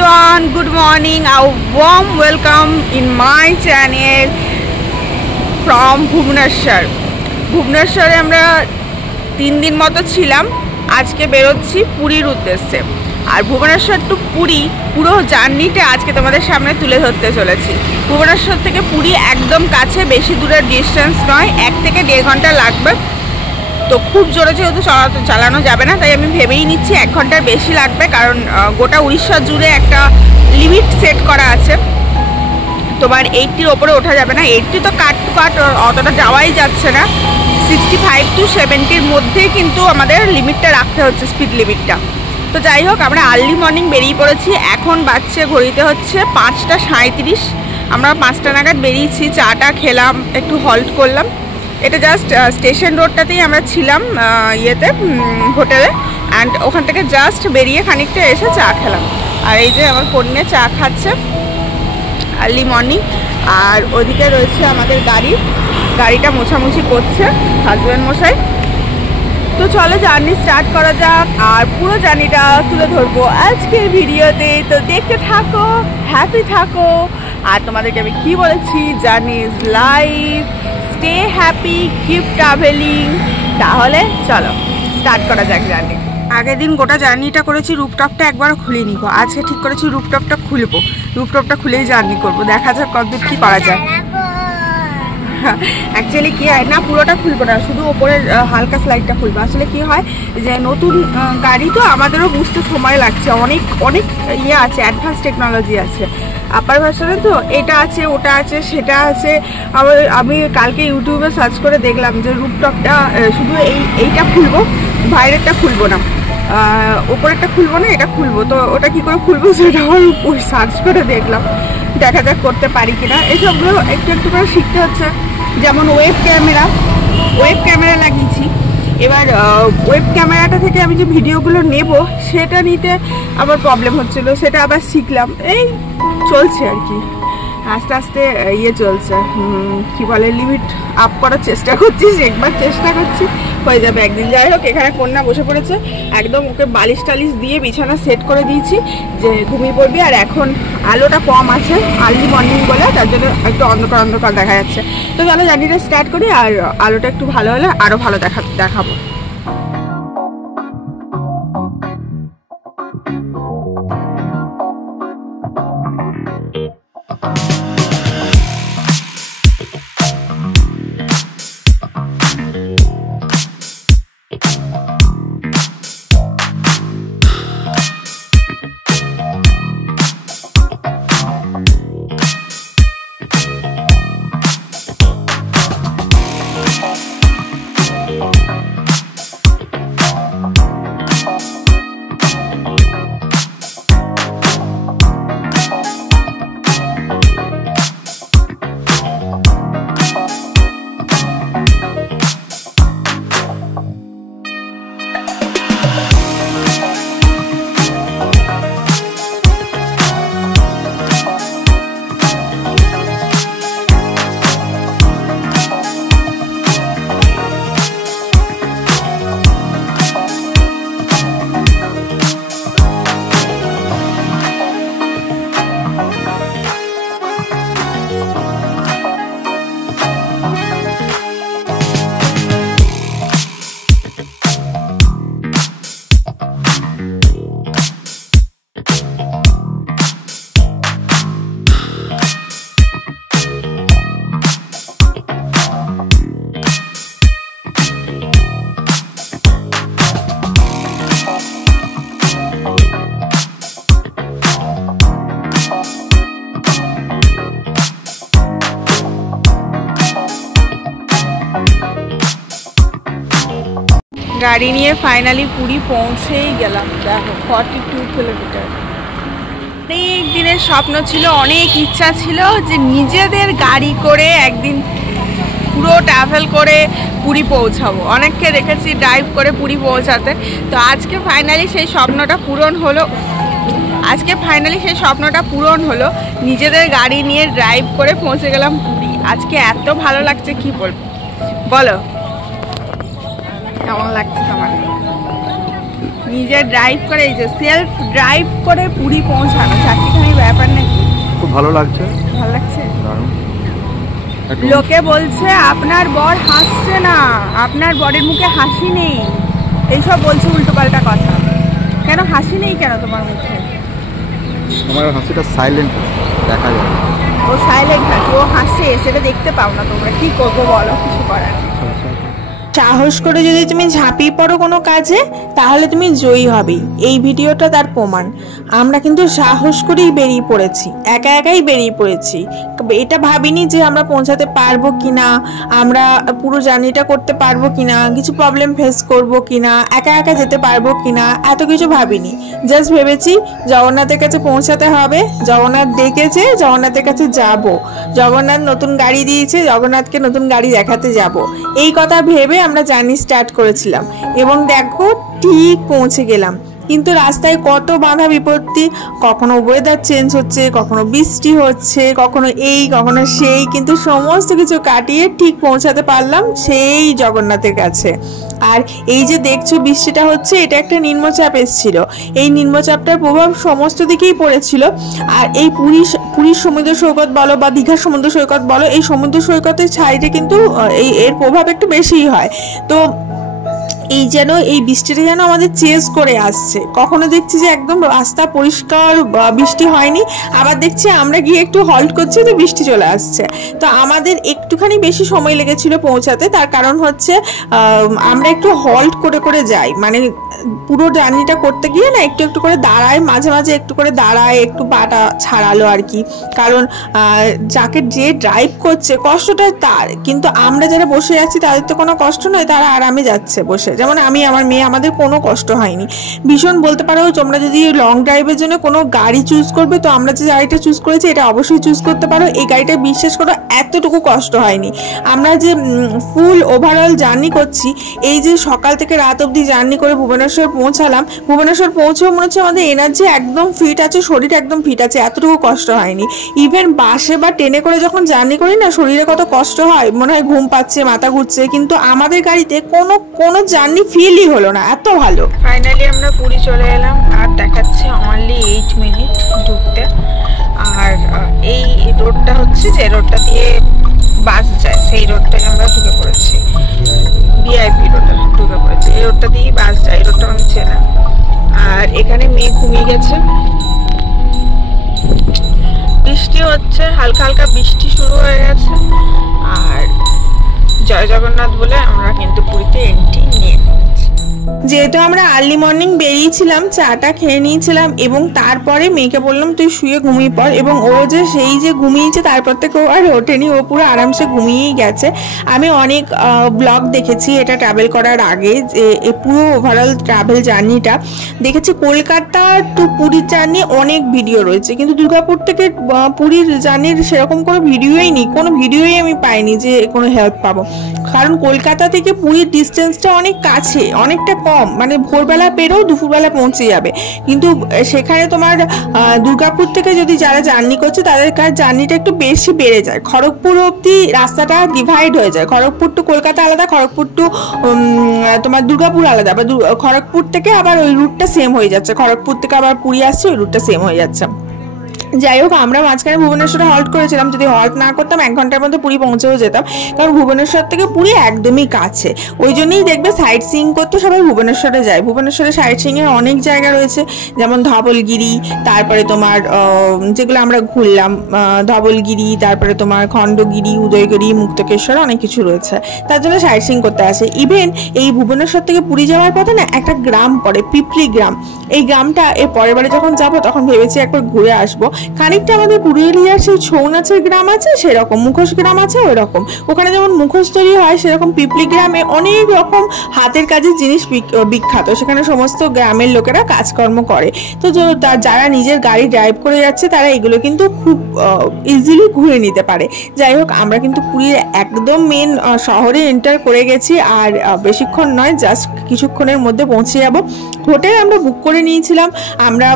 everyone, good morning, a warm welcome in my channel from Bhubaneswar. ভুবনেশ্বরে আমরা 3 দিন মতো ছিলাম। আজকে বেরোচ্ছি পুরীর উদ্দেশ্যে। আর ভুবনেশ্বর টু পুরী পুরো জার্নিটা আজকে তোমাদের সামনে তুলে ধরতে চলেছি। ভুবনেশ্বর থেকে পুরী একদম কাছে, বেশি দূরের ডিস্টেন্স নয়, 1 থেকে 1.5 ঘন্টা লাগবে। তো খুব জোরে যেহেতু চালানো যাবে না, তাই আমি ভেবেই নিচ্ছি 1 ঘন্টার বেশি লাগবে, কারণ গোটা উড়িষ্যা জুড়ে একটা লিমিট সেট করা আছে। তোমার 80-র ওপরে ওঠা যাবে না। 80 তো কাট টু কাট অতটা যাওয়াই যাচ্ছে না। 65 to 70-র মধ্যেই কিন্তু আমাদের লিমিটটা রাখতে হচ্ছে, স্পিড লিমিটটা। তো যাই হোক, আমরা আর্লি মর্নিং বেরিয়ে পড়েছি। এখন বাচ্চা ঘড়িতে হচ্ছে 5টা 37। আমরা 5টা নাগাদ বেরিয়েছি, চাটা খেলাম, একটু হল্ট করলাম। এটা জাস্ট স্টেশন রোডটাতেই আমরা ছিলাম, হোটেলে। অ্যান্ড ওখান থেকে জাস্ট বেরিয়ে খানিকটা এসে চা খেলাম। আর এই যে আমার কন্যা চা খাচ্ছে আর্লি মর্নিং। আর ওদিকে রয়েছে আমাদের গাড়িটা মোছামুছি করছে হাজব্যান্ড মশাই। তো চলো জার্নি স্টার্ট করা যাক, আর পুরো জার্নিটা তুলে ধরবো আজকের ভিডিওতে। তো দেখতে থাকো, হ্যাপি থাকো। আর তোমাদেরকে আমি কি বলেছি, journey is life, stay happy, keep travelling. তাহলে চলো স্টার্ট করা যাক জার্নি। আগের দিন গোটা জার্নিটা করেছি, রুপটপটা একবারও খুলিনি। আজকে ঠিক করেছি রুপটপটা খুলবো, রুপটপটা খুলেই জার্নি করবো। দেখা যাক কতদূর কি করা যায়। অ্যাকচুয়ালি কি হয় না, পুরোটা খুলবো না, শুধু ওপরের হালকা স্লাইডটা খুলবো। আসলে কি হয় যে নতুন গাড়ি তো আমাদেরও বুঝতে সময় লাগছে, অনেক ইয়ে আছে, অ্যাডভান্স টেকনোলজি আছে আপার ভার্সনে। তো এটা আছে, ওটা আছে, সেটা আছে। আবার আমি কালকে ইউটিউবে সার্চ করে দেখলাম যে রুপটপটা শুধু এইটা খুলবো, বাইরেরটা খুলবো না, ওপরেরটা খুলবো না, এটা খুলবো। তো ওটা কি করে খুলবো সেটা আমার সার্চ করে দেখলাম, দেখা যাক করতে পারি কিনা। এসবগুলো একটু একটু করে শিখতে হচ্ছে। যেমন ওয়েব ক্যামেরা লাগিয়েছি। এবার ওয়েব ক্যামেরাটা থেকে আমি যে ভিডিওগুলো নেব সেটা নিতে আবার প্রবলেম হচ্ছিল, সেটা আবার শিখলাম। এই চলছে আর কি, আস্তে আস্তে চলছে, কি বলে, লিমিট আপ করার চেষ্টা করছি, একবার চেষ্টা করছি, হয়ে যাবে একদিন। যাই হোক, এখানে কন্যা বসে পড়েছে, একদম ওকে বালিশ টালিশ দিয়ে বিছানা সেট করে দিয়েছি যে ঘুমিয়ে পড়বি। আর এখন আলোটা কম আছে, আর্লি মর্নিং বলে, তার জন্য একটু অন্ধকার দেখা যাচ্ছে। তো চলো জার্নিটা স্টার্ট করি, আর আলোটা একটু ভালো হলে আরও ভালো দেখাবো। গাড়ি নিয়ে ফাইনালি পুরী পৌঁছেই গেলাম। দেখো 42 কিলোমিটার। অনেক দিনের স্বপ্ন ছিল, অনেক ইচ্ছা ছিল যে নিজেদের গাড়ি করে একদিন পুরো ট্রাভেল করে পুরী পৌঁছাবো। অনেককে দেখেছি ড্রাইভ করে পুরী পৌঁছাতে। তো আজকে ফাইনালি সেই স্বপ্নটা পূরণ হলো। নিজেদের গাড়ি নিয়ে ড্রাইভ করে পৌঁছে গেলাম পুরী। আজকে এত ভালো লাগছে কি বলবো, বলো কেমন লাগছে তোমার? নিজে ড্রাইভ করে, এই যে সেলফ ড্রাইভ করে পুরী পৌঁছানো, চারটিখানি ব্যাপার নাকি। খুব ভালো লাগছে। ভালো লাগছে। লোকে বলছে আপনার বর হাসছে না, আপনার বরের মুখে হাসি নেই, এইসব বলছে উল্টোপাল্টা কথা। কেন হাসি নেই কেন তোমার মুখে? আমার হাসিটা সাইলেন্ট, দেখা যায়। ও সাইলেন্ট হাসি, ও হাসে, সেটা দেখতে পাও না তোমরা, কি করবো বলো, কিছু করার। সাহস করে যদি তুমি ঝাঁপিয়ে পড়ো কোনো কাজে, তাহলে তুমি জয়ী হবেই। এই ভিডিওটা তার প্রমাণ। আমরা কিন্তু সাহস করেই বেরিয়ে পড়েছি, একা একাই বেরিয়ে পড়েছি। এটা ভাবিনি যে আমরা পৌঁছাতে পারবো কিনা, আমরা পুরো জার্নিটা করতে পারবো কিনা, কিছু প্রবলেম ফেস করবো কিনা, একা একা যেতে পারবো কিনা, এত কিছু ভাবিনি। জাস্ট ভেবেছি জগন্নাথের কাছে পৌঁছাতে হবে, জগন্নাথ ডেকেছে, জগন্নাথের কাছে যাব, জগন্নাথ নতুন গাড়ি দিয়েছে, জগন্নাথকে নতুন গাড়ি দেখাতে যাব, এই কথা ভেবে আমরা জার্নি স্টার্ট করেছিলাম। এবং দেখো ঠিক পৌঁছে গেলাম। কিন্তু রাস্তায় কত বাধা বিপত্তি, কখনো ওয়েদার চেঞ্জ হচ্ছে, কখনো বৃষ্টি হচ্ছে, কখনো এই কখনো সেই, কিন্তু সমস্ত কিছু কাটিয়ে ঠিক পৌঁছাতে পারলাম সেই জগন্নাথের কাছে। আর এই যে দেখছো বৃষ্টিটা হচ্ছে, এটা একটা নিম্নচাপ এসেছিল, এই নিম্নচাপটার প্রভাব সমস্ত দিকেই পড়েছিল। আর এই পুরীর সমুদ্র সৈকত বলো বা দীঘার সমুদ্র সৈকত বলো, এই সমুদ্র সৈকতের সাইডে কিন্তু এর প্রভাব একটু বেশিই হয়। তো এই যেন এই বৃষ্টিটা যেন আমাদের চেজ করে আসছে। কখনো দেখছি যে একদম রাস্তা পরিষ্কার, বৃষ্টি হয়নি, আবার দেখছি আমরা গিয়ে একটু হল্ট করছি তো বৃষ্টি চলে আসছে। তো আমাদের একটুখানি বেশি সময় লেগেছিল পৌঁছাতে, তার কারণ হচ্ছে আমরা একটু হল্ট করে করে যাই, মানে পুরো জার্নিটা করতে গিয়ে না একটু একটু করে দাঁড়ায়, মাঝে মাঝে একটু করে দাঁড়ায়, একটু পাটা ছাড়ালো আর কি। কারণ যে ড্রাইভ করছে কষ্টটা তার, কিন্তু আমরা যারা বসে আছি তাদের তো কোনো কষ্ট নয়, তারা আরামে যাচ্ছে বসে। যেমন আমি, আমার মেয়ে, আমাদের কোনো কষ্ট হয়নি ভীষণ। বলতে পারো তোমরা যদি লং ড্রাইভের জন্য কোনো গাড়ি চুজ করবে, তো আমরা যে গাড়িটা চুজ করেছি এটা অবশ্যই চুজ করতে পারো। এই গাড়িটা বিশ্বাস করো এতটুকু কষ্ট হয়নি। আমরা যে ফুল ওভারঅল জার্নি করছি, এই যে সকাল থেকে রাত অবধি জার্নি করে ভুবনেশ্বর পৌঁছালাম, ভুবনেশ্বর পৌঁছেও মনে হচ্ছে আমাদের এনার্জি একদম ফিট আছে, শরীর একদম ফিট আছে, এতটুকু কষ্ট হয়নি। ইভেন বাসে বা ট্রেনে করে যখন জার্নি করি না, শরীরে কত কষ্ট হয়, মনে হয় ঘুম পাচ্ছে, মাথা ঘুরছে, কিন্তু আমাদের গাড়িতে কোনো জার্নি ফিলই হলো না, এত ভালো। ফাইনালি আমরা পুরী চলে এলাম, আর দেখাচ্ছে অনলি 8 মিনিট ঢুকতে। আর এই রোডটা হচ্ছে যে রোডটা দিয়ে বাস যায়, সেই রোডটায় আমরা ঢুকে পড়েছি, ভিআইপি রোডে ঢুকে পড়েছি। এই রোডটা দিয়ে বাস যায়, এই রোডটা আমি চেনা। আর এখানে মেয়ে ঘুমিয়ে গেছে, বৃষ্টি হচ্ছে, হালকা হালকা বৃষ্টি শুরু হয়ে গেছে। আর জয় জগন্নাথ বলে আমরা কিন্তু পুরীতে এন্ট্রি নিয়ে ফেলেছি। যেহেতু আমরা আর্লি মর্নিং বেরিয়েছিলাম, চাটা খেয়ে নিয়েছিলাম এবং তারপরে মেয়েকে বললাম তুই শুয়ে ঘুমিয়ে পড়, এবং ও যে সেই যে ঘুমিয়েছে তারপর থেকে ও আর ওঠেনি, ও পুরো আরামসে ঘুমিয়েই গেছে। আমি অনেক ব্লগ দেখেছি এটা ট্রাভেল করার আগে, যে পুরো ওভারঅল ট্রাভেল জার্নিটা দেখেছি। কলকাতা টু পুরীর জার্নি অনেক ভিডিও রয়েছে, কিন্তু দুর্গাপুর থেকে পুরীর জার্নির সেরকম কোনো ভিডিওই নেই, কোনো ভিডিওই আমি পাইনি যে কোনো হেল্প পাবো। কারণ কলকাতা থেকে পুরীর ডিস্টেন্সটা অনেক কাছে, অনেকটা কম, মানে ভোরবেলা বেরোও দুপুরবেলা পৌঁছে যাবে। কিন্তু সেখানে তোমার দুর্গাপুর থেকে যদি যারা জার্নি করছে তাদের কাছে জার্নিটা একটু বেশি বেড়ে যায়। খড়গপুর অবধি রাস্তাটা ডিভাইড হয়ে যায়, খড়গপুর টু কলকাতা আলাদা, খড়গপুর টু তোমার দুর্গাপুর আলাদা, বা খড়গপুর থেকে আবার ওই রুটটা সেম হয়ে যাচ্ছে, খড়গপুর থেকে আবার পুরী আসছে ওই রুটটা সেম হয়ে যাচ্ছে। যাই হোক, আমরা মাঝখানে ভুবনেশ্বরে হল্ট করেছিলাম, যদি হল্ট না করতাম 1 ঘন্টার মধ্যে পুরী পৌঁছেও যেতাম, কারণ ভুবনেশ্বর থেকে পুরী একদমই কাছে। ওই জন্যই দেখবে সাইট সিইং করতে সবাই ভুবনেশ্বরে যায়। ভুবনেশ্বরে সাইট সিইংয়ের অনেক জায়গা রয়েছে, যেমন ধবলগিরি, তারপরে তোমার যেগুলো আমরা ঘুরলাম, ধবলগিরি, তারপরে তোমার খণ্ডগিরি, উদয়গিরি, মুক্তকেশ্বর, অনেক কিছু রয়েছে, তার জন্য সাইট সিইং করতে আসে। ইভেন এই ভুবনেশ্বর থেকে পুরী যাওয়ার পথে না একটা গ্রাম পড়ে, পিপলি গ্রাম। এই গ্রামটা এর পরের বারে যখন যাবো তখন ভেবেছি একবার ঘুরে আসবো। খানিকটা আমাদের পুরুলিয়ার সেই ছৌ নাচের গ্রাম আছে সেরকম, মুখোশ গ্রাম আছে ওই রকম, ওখানে যেমন মুখোশ তৈরি হয় সেরকম পিপলি গ্রামে অনেক রকম হাতের কাজের জিনিস বিখ্যাত, সেখানে সমস্ত গ্রামের লোকেরা কাজকর্ম করে। তো যারা নিজের গাড়ি ড্রাইভ করে যাচ্ছে তারা এগুলো কিন্তু খুব ইজিলি ঘুরে নিতে পারে। যাই হোক, আমরা কিন্তু পুরীর একদম মেন শহরে এন্টার করে গেছি, আর বেশিক্ষণ নয়, জাস্ট কিছুক্ষণের মধ্যে পৌঁছে যাব। হোটেল আমরা বুক করে নিয়েছিলাম, আমরা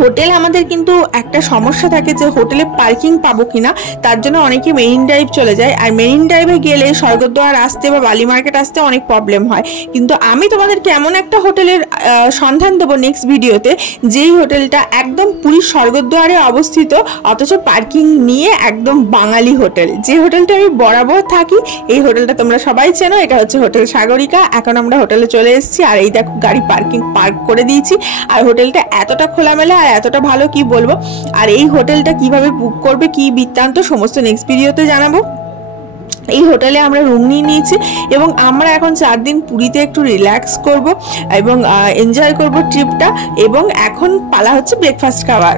হোটেল আমাদের কিন্তু একটা সমস্যা থাকে যে হোটেলে পার্কিং পাবো কিনা, তার জন্য অনেকে মেরিন ড্রাইভ চলে যায়, আর মেরিন ড্রাইভে গেলে স্বর্গদ্বার আসতে বা বালি মার্কেট আসতে অনেক প্রবলেম হয়। কিন্তু আমি তোমাদেরকে এমন একটা হোটেলের সন্ধান দেবো নেক্সট ভিডিওতে, যেই হোটেলটা একদম পুরীর স্বর্গদ্বারে অবস্থিত, অথচ পার্কিং নিয়ে একদম বাঙালি হোটেল। যে হোটেলটা আমি বরাবর থাকি, এই হোটেলটা তোমরা সবাই চেনো, এটা হচ্ছে হোটেল সাগরিকা। এখন আমরা হোটেলে চলে এসেছি, আর এই দেখো গাড়ি পার্ক করে দিয়েছি। আর হোটেলটা এতটা খোলামেলা আর এতটা ভালো কি বলবো। আর এই হোটেলটা কিভাবে বুক করবে, কি বৃত্তান্ত, সমস্ত নেক্সট ভিডিওতে জানাবো। এই হোটেলে আমরা রুম নিয়ে নিয়েছি এবং আমরা এখন 4 দিন পুরীতে একটু রিল্যাক্স করব এবং এনজয় করব ট্রিপটা। এবং এখন পালা হচ্ছে ব্রেকফাস্ট খাওয়ার।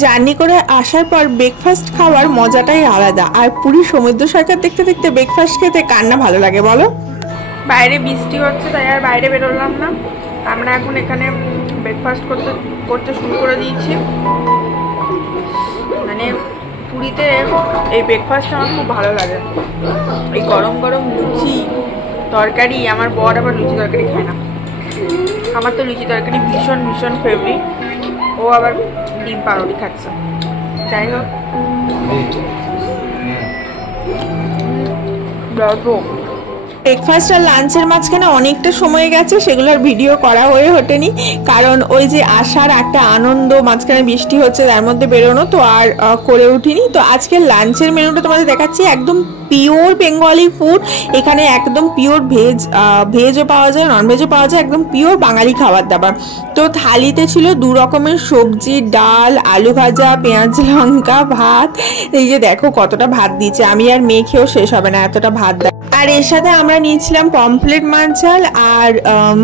জার্নি করে আসার পর ব্রেকফাস্ট খাওয়ার মজাটাই আলাদা। আর পুরী সমুদ্র সৈকত দেখতে দেখতে ব্রেকফাস্ট খেতে কার না ভালো লাগে বলো। বাইরে বৃষ্টি হচ্ছে তাই আর বাইরে বেরোলাম না, আমরা এখন এখানে ব্রেকফাস্ট করতে শুরু করে দিয়েছি। মানে পুরীতে এই ব্রেকফাস্টটা আমার খুব ভালো লাগে, এই গরম গরম লুচি তরকারি। আমার বর আবার লুচি তরকারি খায় না, আমার তো লুচি তরকারি ভীষণ ভীষণ ফেভারিট, ও আবার ডিম পাউরুটি খাচ্ছে। যাই হোক, ব্রেকফাস্ট আর লাঞ্চের মাঝখানে অনেকটা সময় গেছে, সেগুলো আর ভিডিও করা হয়ে ওঠেনি, কারণ ওই যে আসার একটা আনন্দ, মাঝখানে বৃষ্টি হচ্ছে, তার মধ্যে বেরোনো, তো আর করে উঠিনি। তো আজকে লাঞ্চের মেনুটা তোমাদের দেখাচ্ছি, একদম পিওর বেঙ্গলি ফুড। এখানে একদম পিওর ভেজও পাওয়া যায়, ননভেজও পাওয়া যায়, একদম পিওর বাঙালি খাবার দাবার। তো থালিতে ছিল 2 রকমের সবজি, ডাল, আলু ভাজা, পেঁয়াজ লঙ্কা, ভাত। এই যে দেখো কতটা ভাত দিয়েছে, আমি আর মেয়ে খেয়েও শেষ হবে না এতটা ভাত দেয়। আর এর সাথে আমরা নিয়েছিলাম পমফ্লেট মাছ ঝাল আর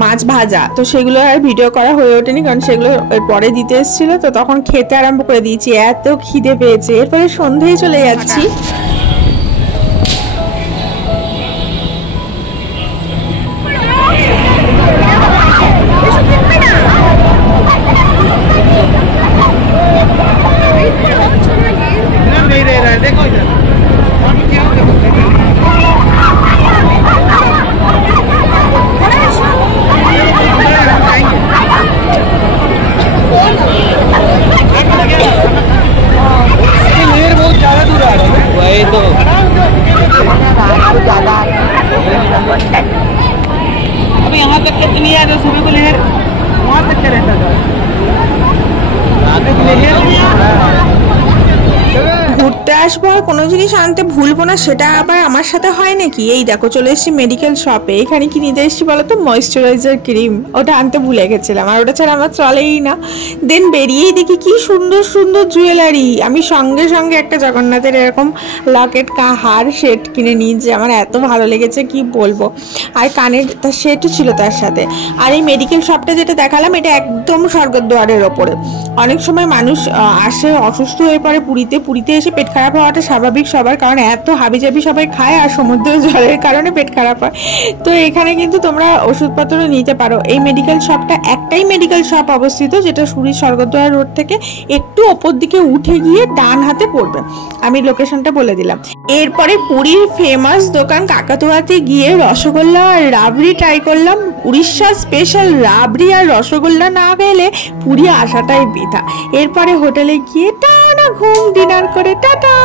মাছ ভাজা। তো সেগুলো আর ভিডিও করা হয়ে ওঠেনি, কারণ সেগুলো পরে দিতে এসেছিলো, তো তখন খেতে আরম্ভ করে দিয়েছি, এত খিদে পেয়েছে। এরপরে সন্ধ্যেই চলে যাচ্ছি। अब यहाँ तक के नहीं आया, सुबह को लहर वहाँ तक का रहता था। ঘুরতে আসবো আর কোনো জিনিস আনতে ভুলবো না, সেটা আবার আমার সাথে হয় নাকি। এই দেখো চলে এসেছি মেডিকেল শপে। এখানে কি নিতে এসেছি বলতো, ময়েশ্চারাইজার ক্রিম, ওটা আনতে ভুলে গেছিলাম, আর ওটা ছাড়া আমার চলেই না। দেন বেরিয়েই দেখি কি সুন্দর সুন্দর জুয়েলারি। আমি সঙ্গে সঙ্গে একটা জগন্নাথের এরকম লকেট হার সেট কিনে নিয়েছি, আমার এত ভালো লেগেছে কি বলবো। আর কানের সেটও ছিল তার সাথে। আর এই মেডিকেল শপটা যেটা দেখালাম, এটা একদম স্বর্গদ্বারের ওপরে। অনেক সময় মানুষ আসে অসুস্থ হয়ে পড়ে পুরীতে এসে পেট খারাপ হওয়াটা স্বাভাবিক সবার, কারণ এত হাবিজাবি সবাই খায় আর সমুদ্র জলের কারণে পেট খারাপ হয়। তো এখানে কিন্তু তোমরা ওষুধপত্র নিতে পারো। এই মেডিকেল শপটা একটাই মেডিকেল শপ অবস্থিত, যেটা পুরীর স্বর্গদ্বার রোড থেকে একটু ওপর দিকে উঠে গিয়ে ডান হাতে পড়বে। আমি লোকেশনটা বলে দিলাম। এরপরে পুরীর ফেমাস দোকান কাকাতুয়াতে গিয়ে রসগোল্লা আর রাবড়ি ট্রাই করলাম। উড়িষ্যার স্পেশাল রাবড়ি আর রসগোল্লা না খেলে পুরী আসাটাই বৃথা। এরপরে হোটেলে গিয়ে টানা ঘুম, ডিনার করে টাটা।